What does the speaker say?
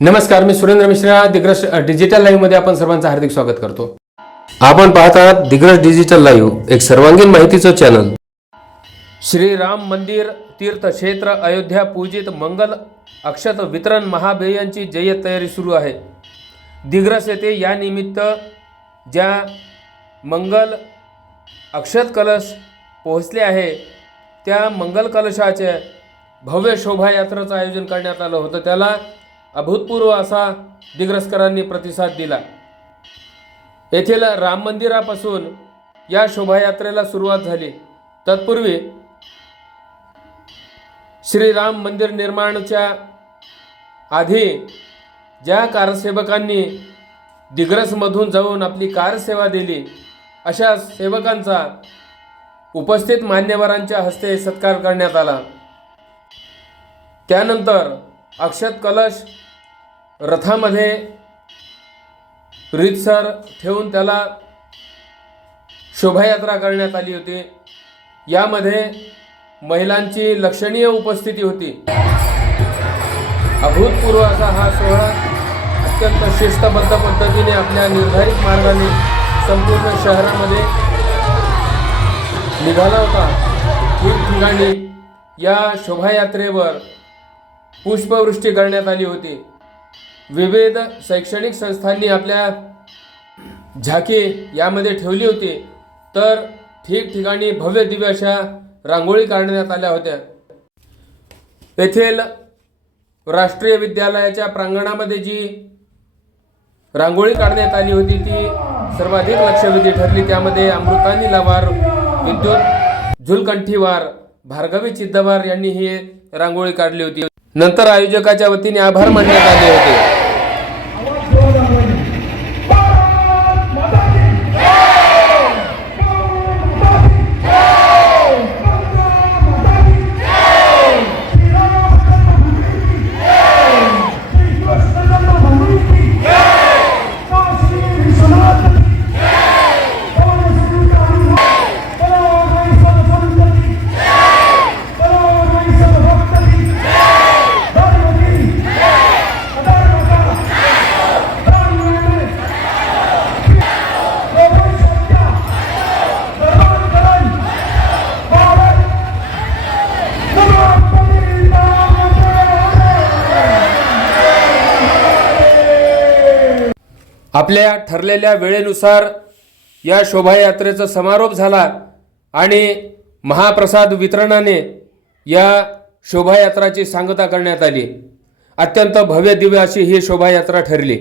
नमस्कार मी सुरेंद्र मिश्रा. दिग्रस डिजिटल लाईव्हमध्ये आपण सर्वांचं हार्दिक स्वागत करतो. आपण पाहत आहात दिग्रस डिजिटल लाईव्ह एक सर्वांगीण माहितीचं चॅनल. श्री राम मंदिर तीर्थक्षेत्र अयोध्या पूजित मंगल अक्षत वितरण महाभियानची जय्यत तयारी सुरू आहे. दिग्रस येथे या निमित्त ज्या मंगल अक्षत कलश पोहोचले आहे त्या मंगल कलशाच्या भव्य शोभायात्रेचं आयोजन करण्यात आलं होतं. त्याला अभूतपूर्व असा दिग्रसकरांनी प्रतिसाद दिला. येथील राम मंदिरापासून या शोभायात्रेला सुरुवात झाली. तत्पूर्वी श्रीराम मंदिर निर्माणाच्या आधी ज्या कारसेवकांनी दिग्रसमधून जाऊन आपली कारसेवा दिली अशा सेवकांचा उपस्थित मान्यवरांच्या हस्ते सत्कार करण्यात आला. त्यानंतर अक्षत कलश रथामध्ये रीतसर ठेवून त्याला शोभायात्रा करण्यात आली होती. यामध्ये महिलांची लक्षणीय उपस्थिती होती. अभूतपूर्व असा हा सोहळा अत्यंत शिस्तबद्ध पद्धतीने आपल्या निर्धारित मार्गाने संपूर्ण शहरामध्ये निघाला होता. ठिकठिकाणी या शोभायात्रेवर पुष्पवृष्टी करण्यात आली होती. विविध शैक्षणिक संस्थांनी आपल्या झाकी यामध्ये ठेवली होती. तर ठिकठिकाणी भव्य दिव्य अशा रांगोळी काढण्यात आल्या होत्या. येथील राष्ट्रीय विद्यालयाच्या प्रांगणामध्ये जी रांगोळी काढण्यात आली होती ती सर्वाधिक लक्षवेधी ठरली. त्यामध्ये अमृतानी लवार विद्युत झुलकंठीवार भार्गवी चिद्दवार यांनी ही रांगोळी काढली होती. नंतर आयोजकाच्या वतीने आभार मानण्यात आले होते. आपल्या ठरलेल्या वेळेनुसार या शोभायात्रेचा समारोप झाला आणि महाप्रसाद वितरणाने या शोभायात्राची सांगता करण्यात आली. अत्यंत भव्य दिव्य अशी ही शोभायात्रा ठरली.